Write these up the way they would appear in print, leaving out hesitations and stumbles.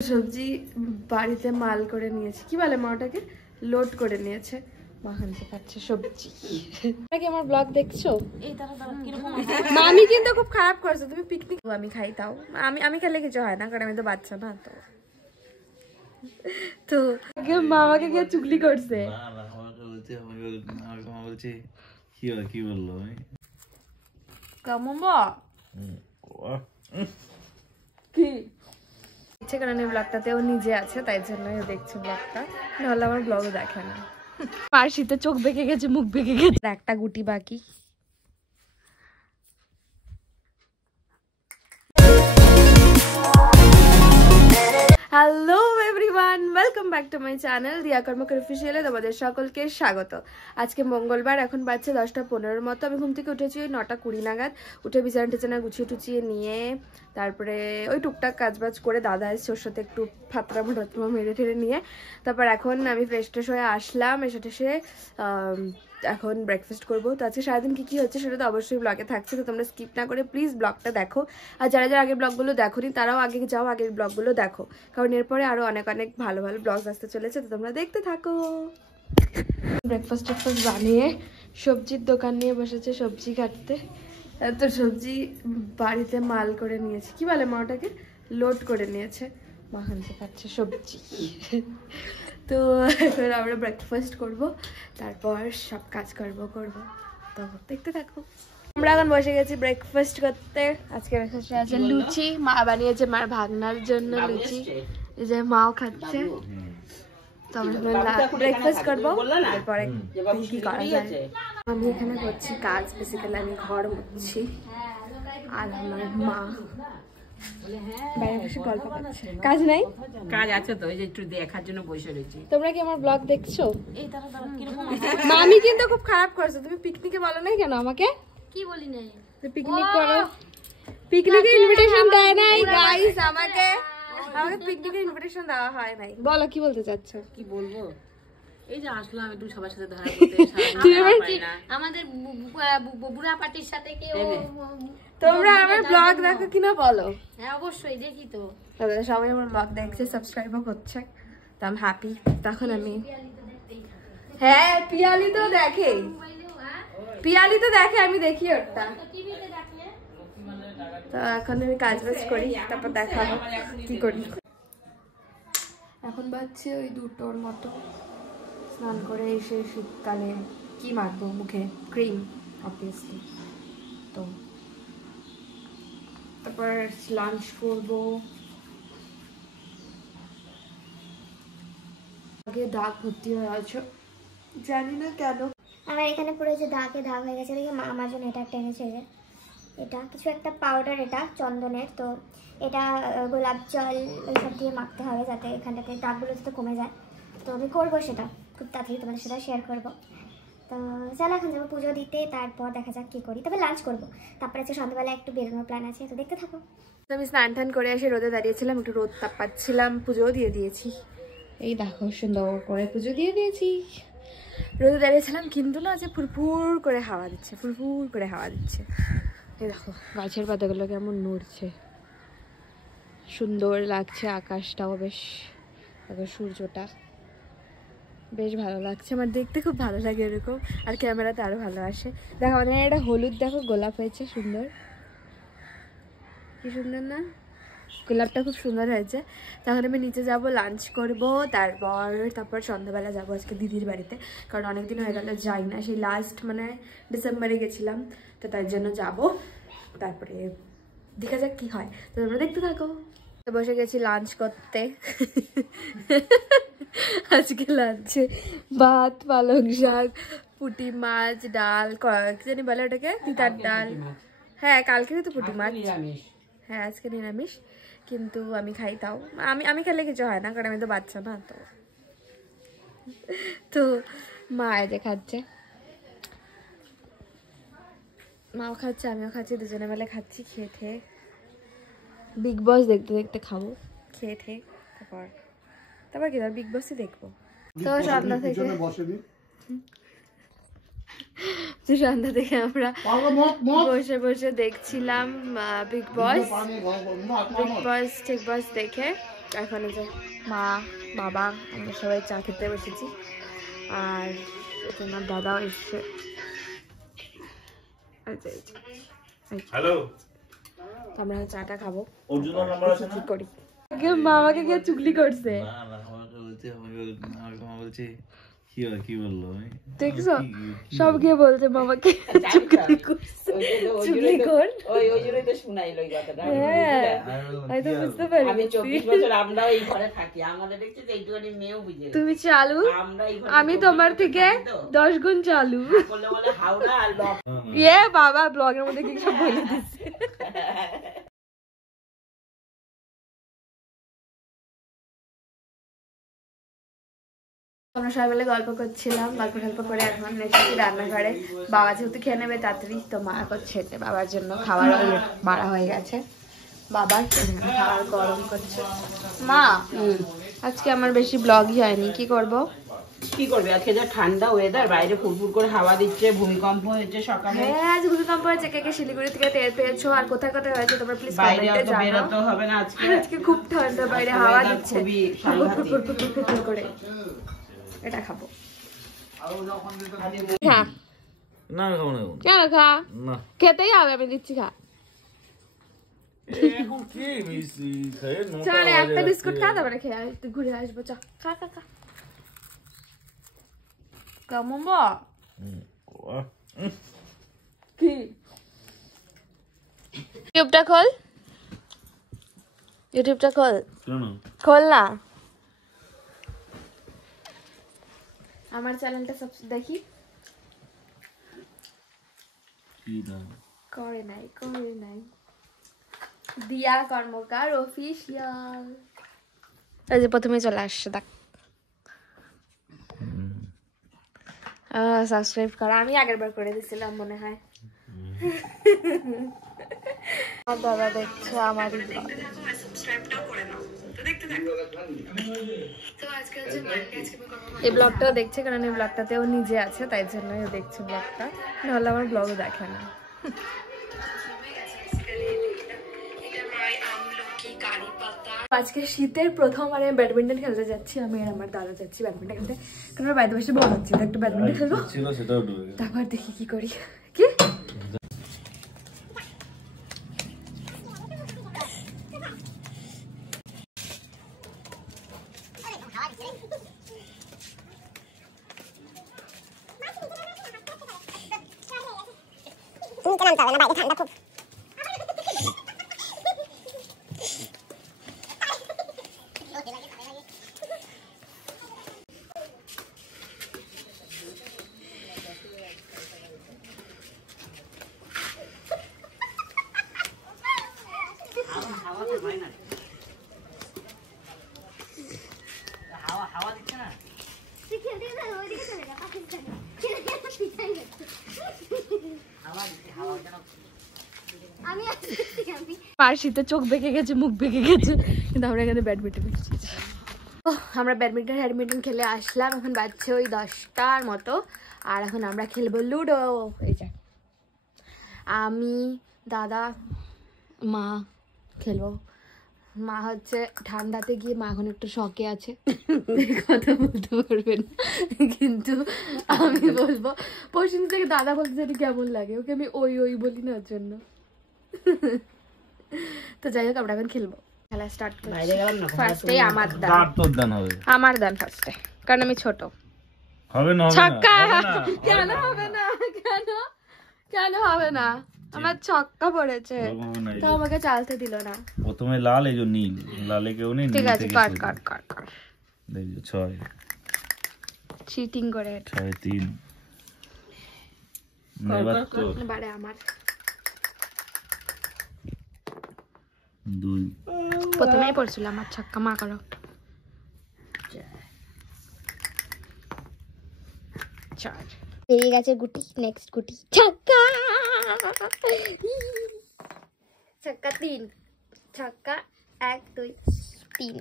সবজি বাড়িতে মাল করে নিয়েছে, কি বলে মা ওটাকে, লোড করে নিয়েছে। মা হানতে পারছে সবজি। কি আমার ব্লগ দেখছো? মামি কিন্তু খুব খারাপ করেছে, তুমি পিকনিক আমি খাই তাও আমি খেলে কিছু হয় না, কারণ আমি তো বাচ্চা না। তো মা আমাকে গিয়ে চুগলি করছে। কি বললো কেমন কি ইচ্ছে, কারণ এই ব্লগটাতে ও নিজে আছে তাই জন্য দেখছে ব্লগটা, নাহলে আমার ব্লগও দেখে না। পার্সিতে চোখ বেঁকে গেছে, মুখ বেঁকে গেছে, একটা গুটি বাকি। Hello everyone, welcome back to my channel দিয়া কর্মকার অফিসিয়ালে তোমাদের সকলকে স্বাগত। আজকে মঙ্গলবার, এখন বাজছে 10:15 মতো। আমি ঘুম থেকে উঠেছি 9:20 নাগাদ। উঠে বিছানা টিছানা গুছিয়ে টুচিয়ে নিয়ে তারপরে ওই টুকটাক কাজবাজ করে দাদা এসে ওর সাথে একটু ফাতরামো টাতরামো মেরে ঠেরে নিয়ে তারপর এখন আমি ফ্রেশ ট্রেশ হয়ে আসলাম। এসে টেসে এখন ব্রেকফাস্ট করবো। তো আজকে সারাদিন কী হচ্ছে সেটা তো অবশ্যই ব্লগে থাকছে, তো তোমরা স্কিপ না করে প্লিজ ব্লগটা দেখো। আর যারা যারা আগের ব্লগগুলো দেখোনি তারাও আগে যাও, আগের ব্লগগুলো দেখো, কারণ এরপরে আরও অনেক অনেক ভালো ভালো ব্লগ আসতে চলেছে, তো তোমরা দেখতে থাকো। ব্রেকফাস্ট টেকফাস্ট বানিয়ে সবজির দোকান নিয়ে বসেছে সবজি কাটতে। তো সবজি বাড়িতে মাল করে নিয়েছে, কি বলে মা ওটাকে, লোড করে নিয়েছে। মা হানতে পারছে সবজি। তো এবার আমরা ব্রেকফাস্ট করব, তারপর সব কাজ করব। তো দেখতে থাকো। আমরা এখন বসে গেছি ব্রেকফাস্ট করতে। আজকে ব্রেকফাস্টে আছে লুচি, মা বানিয়েছে মার ভাগনার জন্য লুচি, এই যে মাও খাচ্ছে। তো আমরা ব্রেকফাস্ট করবো, তারপরে কি করা যায়। আমি এখানে করছি কাজ, বেসিক্যালি আমি ঘর মুছছি, আর আমার মা বাইরে বসে গল্প করছে। কাজ নাই, কাজ আছে তো, এই যে একটু দেখার জন্য বসে রয়েছি। তোমরা কি আমার ব্লগ দেখছো? মামি কিন্তু খুব খারাপ করেছে, তুমি পিকনিকে বলো নাই কেন আমাকে? কি বলি নাই? পিকনিক করো, পিকনিকে ইনভিটেশন দেয় নাই গাইস, আমাকে পিকনিকে ইনভিটেশন দেওয়া হয় নাই। বলো কি বলতে চাচ্ছ? কি বলবো, এই যে আসলাম একটু সবার সাথে দেখা করতে, আমাদের বুড়া পার্টির সাথে কেউ। তোমরা আমার ব্লগ দেখো কিনা বলো? হ্যাঁ অবশ্যই দেখি তো, সবাই আমার ব্লগ দেখছে, সাবস্ক্রাইবও করছে, তো আমি হ্যাপি। তখন আমি হ্যাঁ পিয়ালি তো দেখে, পিয়ালি তো দেখে, আমি দেখি ওটা। তো এখন আমি কাজ বাজ করি, তারপর দেখাবো কি করি। এখন বাজছে ওই 2টোর মতো। স্নান করে এসে শীতকালে কি মাখবো মুখে, ক্রিম অবভিয়াসলি। তো তারপর লাঞ্চ করবো। আগে দাগ ভর্তি হয়ে আছে, জানি না কেন। আমার এখানে পুরো যে দাগে দাগ হয়ে গেছে, দেখি মা আমার জন্য এটা একটা এনেছে, যে এটা কিছু একটা পাউডার, এটা চন্দনের। তো এটা গোলাপ জল এইসব দিয়ে মাখতে হবে যাতে এখানটাতে দাগগুলো যাতে কমে যায়। তো আমি করবো সেটা খুব তাড়াতাড়ি, তোমাদের সাথে শেয়ার করবো। তো চলো এখন যাবো পুজো দিতে, তারপর দেখা যাক কী করি। তবে লাঞ্চ করবো, তারপরে আছে সন্ধ্যাবেলা একটু বেরোনোর প্ল্যান আছে, তো দেখতে থাকো। আমি স্নান টান করে এসে রোদে দাঁড়িয়েছিলাম, একটু রোদ তাপ পাচ্ছিলাম, পুজোও দিয়ে দিয়েছি। এই দেখো সুন্দর করে পুজো দিয়ে দিয়েছি। রোদে দাঁড়িয়েছিলাম, কিন্তু না যে ফুরফুর করে হাওয়া দিচ্ছে, ফুরফুর করে হাওয়া দিচ্ছে। এই দেখো গাছের পাতাগুলো কেমন নড়ছে, সুন্দর লাগছে। আকাশটাও বেশ, দেখো সূর্যটা বেশ ভালো লাগছে, আমার দেখতে খুব ভালো লাগে এরকম। আর ক্যামেরাতে আরো ভালো আসে। দেখো মানে এটা হলুদ, দেখো গোলাপ হয়েছে সুন্দর, কি সুন্দর না, গোলাপটা খুব সুন্দর হয়েছে। তখন আমি নিচে যাব, লাঞ্চ করব, তারপর সন্ধ্যাবেলা যাব আজকে দিদির বাড়িতে, কারণ অনেকদিন হয়ে গেল যাই না, সেই লাস্ট মানে ডিসেম্বরে গেছিলাম, তো তার জন্য যাব। তারপরে দেখা যাক কি হয়, তো তোমরা দেখতে থাকো। বসে গেছি লাঞ্চ করতে। আজকে লাঞ্চে ভাত, পালং শাক, পুঁটি মাছ, ডাল, কি জানি বলে ওটাকে, তিতার ডাল। হ্যাঁ কালকে তো পুঁটি মাছ, হ্যাঁ আজকে নিরামিষ, কিন্তু আমি খাই তাও আমি খেলে কিছু হয় না, কারণ আমি তো বাচ্চা না। তো মা যে খাচ্ছে, মাও খাচ্ছে আমিও খাচ্ছি, দুজনে মিলে খাচ্ছি। খেয়ে ঠেয়ে বিগ বস দেখতে দেখতে খাবো, খেয়ে ঠেয়ে তারপর কি বিগ বসই দেখবো। তো সন্ধ্যা থেকে আমরা বসে বসে দেখছিলাম বিগ বস। বিগ বস দেখে এখন যে মা বাবা আমরা সবাই চা খেতে বসেছি, আর তোমার দাদাও এসছে। হ্যালো, আমরা চাটা খাবো, কি করি। মামাকে গিয়ে চুগলি করছে, কি বললো দেখছো? সব গিয়ে বলছে মামাকে চুগলি করছে, চুগলি কর। ওই জন্যই তো শুনাইলো এই কথাটা। হ্যাঁ, আমি তো বুঝতে পারি। আমি 24 বছর আমরা এই ঘরে থাকি, আমাদের দেখছি যে এইটুখানি মেয়েও বুঝে। তুমি চালু, আমি তোমার থেকে 10 গুণ চালু। বলে বলে হাওড়া আর লক। বাবা ব্লগের মধ্যে কি সব বলে দিচ্ছে। আমরা সবাই মিলে গল্প করছিলাম, গল্প করে এখন এসেছি রান্নাঘরে। বাবা যেহেতু খেয়ে নেবে তাড়াতাড়ি, তো মা করছে বাবার জন্য খাবার বাড়া হয়ে গেছে। বাবার খাবার গরম করছে মা। আজকে আমার বেশি ব্লগই হয়নি, কি করব? কি করবে, আজকে যা ঠান্ডা ওয়েদার, বাইরে ফুরফুর করে হাওয়া দিচ্ছে, ভূমিকম্প হয়েছে সকালে। হ্যাঁ, আজ ভূমিকম্প হয়েছে। কে শিলিগুড়ি থেকে টের পেয়েছো আর কোথায় কোথায় হয়েছে তোমরা প্লিজ বাইরে কমেন্টে অত জানাও। বেরোতে হবে না আজকে। আজকে খুব ঠান্ডা, বাইরে হাওয়া দিচ্ছে খুবই সাংঘাতিক করে। এটা খাবো। খা না খাবো না কেন? খা, না খেতেই হবে, আমি দিচ্ছি খা। এখন কি মিষ্টি খাই না? চলে একটা বিস্কুট খা, তারপরে খেয়ে ঘুরে আসবো। চা খা খা খা। কেমন বা কি? ইউটিউবটা খোল, ইউটিউবটা খোল, কেন? খোল না। আমার চ্যানেলটা সব দেখি। কি না করে নাই দিয়া কর্মকার অফিসিয়াল। এই যে প্রথমে চলে আসছে, দেখ সাবস্ক্রাইব করা। আমি আগের বার করে দিয়েছিলাম মনে হয়। আমার দাদা দেখছে আমারই ব্লগ। এই ব্লগটাও দেখছে, কারণ এই ব্লগটাতেও নিজে আছে, তাই জন্যই ও দেখছে ব্লগটা, নাহলে আমার ব্লগও দেখে না। আজকে শীতের প্রথম আমি ব্যাডমিন্টন খেলতে যাচ্ছি। আমি আর আমার দাদা যাচ্ছি ব্যাডমিন্টন খেলতে, কারণ বাইরে বসে বল হচ্ছে একটু ব্যাডমিন্টন খেলবো, তারপর দেখি কি করি। কি নামতে হবে না, বাইরে ঠান্ডা খুব। হাওয়া দিচ্ছে না। আর শীতে চোখ বেঁকে গেছে, মুখ বেঁকে গেছে, কিন্তু আমরা এখানে ব্যাডমিন্টন খেলছি। আমরা ব্যাডমিন্টন খেলে আসলাম, এখন বাজছে ওই 10টার মতো, আর এখন আমরা খেলবো লুডো। এই যে আমি, দাদা, মা খেলবো। মা হচ্ছে ঠান্ডাতে গিয়ে, মা এখন একটু শকে আছে, কথা বলতে পারবে না, কিন্তু আমি বলবো। পশ্চিম থেকে দাদা বলতে জানি কেমন লাগে, ওকে আমি ওই বলি না, ওর জন্য। তো যাই হোক, আমরা এখন খেলবো। খেলা স্টার্ট করছি। ফার্স্টে আমার দান, আমার দান ফার্স্টে, কারণ আমি ছোট। হবে না, ছক্কা। কেন হবে না? কেন হবে না? আমার ছক্কা পড়েছে, তো আমাকে চালতে দিল না। প্রথমে লাল, এই যে নীল, লালে কেউ নেই। ঠিক আছে, কাট দেখো 6 চিটিং করে। 3 এবার তো বারে আমার 2 প্রথমেই পড়ছিল আমার ছক্কা। মা করো। 4 বেরিয়ে গেছে গুটি, নেক্সট গুটি, ছক্কা। ছক্কা 3, ছক্কা 1 2 3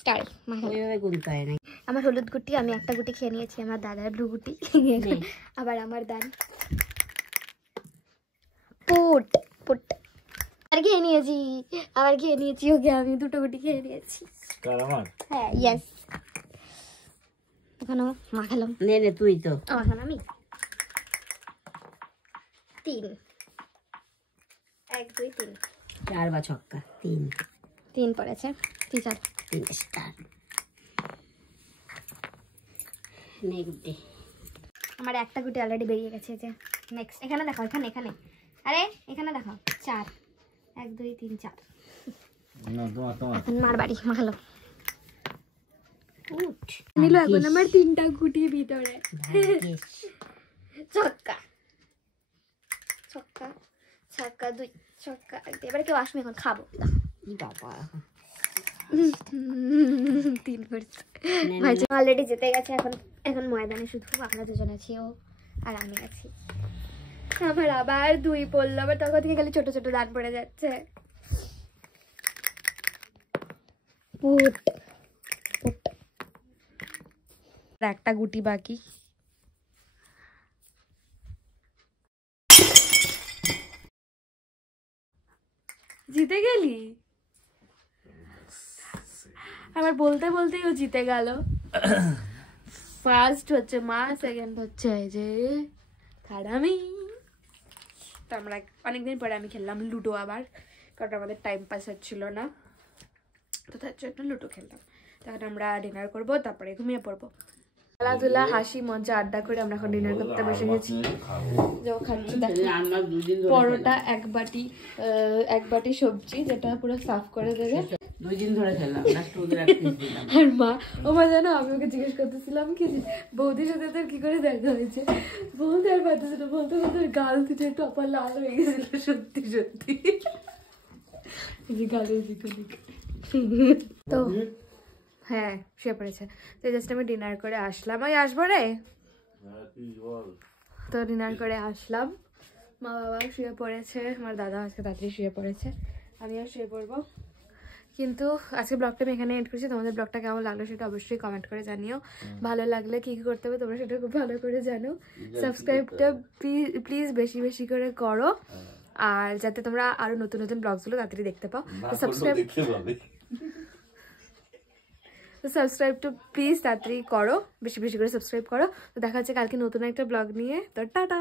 স্টার। ওইভাবে গুনতে হয় না। আমার হলুদ গুটি, আমি একটা গুটি খেয়ে নিয়েছি, আমার দাদার ব্লু গুটি, আবার আমার দান। পুট আর খেয়ে নিয়েছি, ওকে আমি 2টো গুটি খেয়ে নিয়েছি। কার আমার? হ্যাঁ ইয়েস। এখনো মাখালাম। নে তুই তো। এখন আমি 3 1 2 3 4 বা ছক্কা 3 পড়েছে। 3 3 স্টার। নেক্সট আমার একটা গুটি অলরেডি বেরিয়ে গেছে। যে নেক্সট এখানে দেখো, এখানে আরে এখানে দেখো 4 1 2 3 4। না তোমার এখন মার বাড়ি মাখালো। উঠ নিল এখন আমার 3টা গুটি ভিতরে। ছক্কা ছক্কা ছক্কা 2 ছক্কা 1। এবারে কেউ আসবে, এখন খাবো। বাবা 3 করছে। অলরেডি জিতে গেছে। এখন ময়দানে শুধু আমরা দুজন আছি, ও আর আমি আছি। আমার আবার 2 পড়লো, আবার তখন থেকে খালি ছোট ছোট দাঁত পড়ে যাচ্ছে। একটা গুটি বাকি। জিতে গেলি? আবার বলতে বলতেই ও জিতে গেল। ফার্স্ট হচ্ছে মা, সেকেন্ড হচ্ছে এই যে খারামি। তো আমরা অনেকদিন পরে আমি খেললাম লুডো আবার, কারণ আমাদের টাইম পাস হচ্ছিল না, তো তার জন্য লুডো খেললাম। তখন আমরা ডিনার করবো, তারপরে ঘুমিয়ে পড়বো। খেলাধুলা হাসি মজা আড্ডা করে আমরা এখন ডিনার করতে বসে গেছি। পরোটা এক বাটি সবজি, যেটা পুরো সাফ করে দেবে। 2 দিন ধরে খেলাম, লাস্ট ওদের এক পিস দিলাম। আর মা, ও মা জানো আমি ওকে জিজ্ঞেস করতেছিলাম কি বৌদির সাথে তোর কি করে দেখা হয়েছে, বলতে আর পারতেছিল, বলতে বলতে গাল থেকে একটু অপার লাল হয়ে গেছিল। সত্যি সত্যি গালের দিকে তো হ্যাঁ শুয়ে পড়েছে। তো জাস্ট আমি ডিনার করে আসলাম। ওই আসবো রে। তো ডিনার করে আসলাম, মা বাবা শুয়ে পড়েছে, আমার দাদা আজকে তাড়াতাড়ি শুয়ে পড়েছে, আমিও শুয়ে পড়বো। কিন্তু আজকে ব্লগটা আমি এখানে এন্ড করছি। তোমাদের ব্লগটা কেমন লাগলো সেটা অবশ্যই কমেন্ট করে জানিও। ভালো লাগলে কি করতে হবে তোমরা সেটা খুব ভালো করে জানো। সাবস্ক্রাইবটা প্লিজ বেশি বেশি করে করো, আর যাতে তোমরা আরো নতুন নতুন ব্লগসগুলো তাড়াতাড়ি দেখতে পাও। সাবস্ক্রাইবটা প্লিজ তাড়াতাড়ি করো, বেশি বেশি করে সাবস্ক্রাইব করো। তো দেখা হচ্ছে কালকে নতুন একটা ব্লগ নিয়ে। তো টাটা।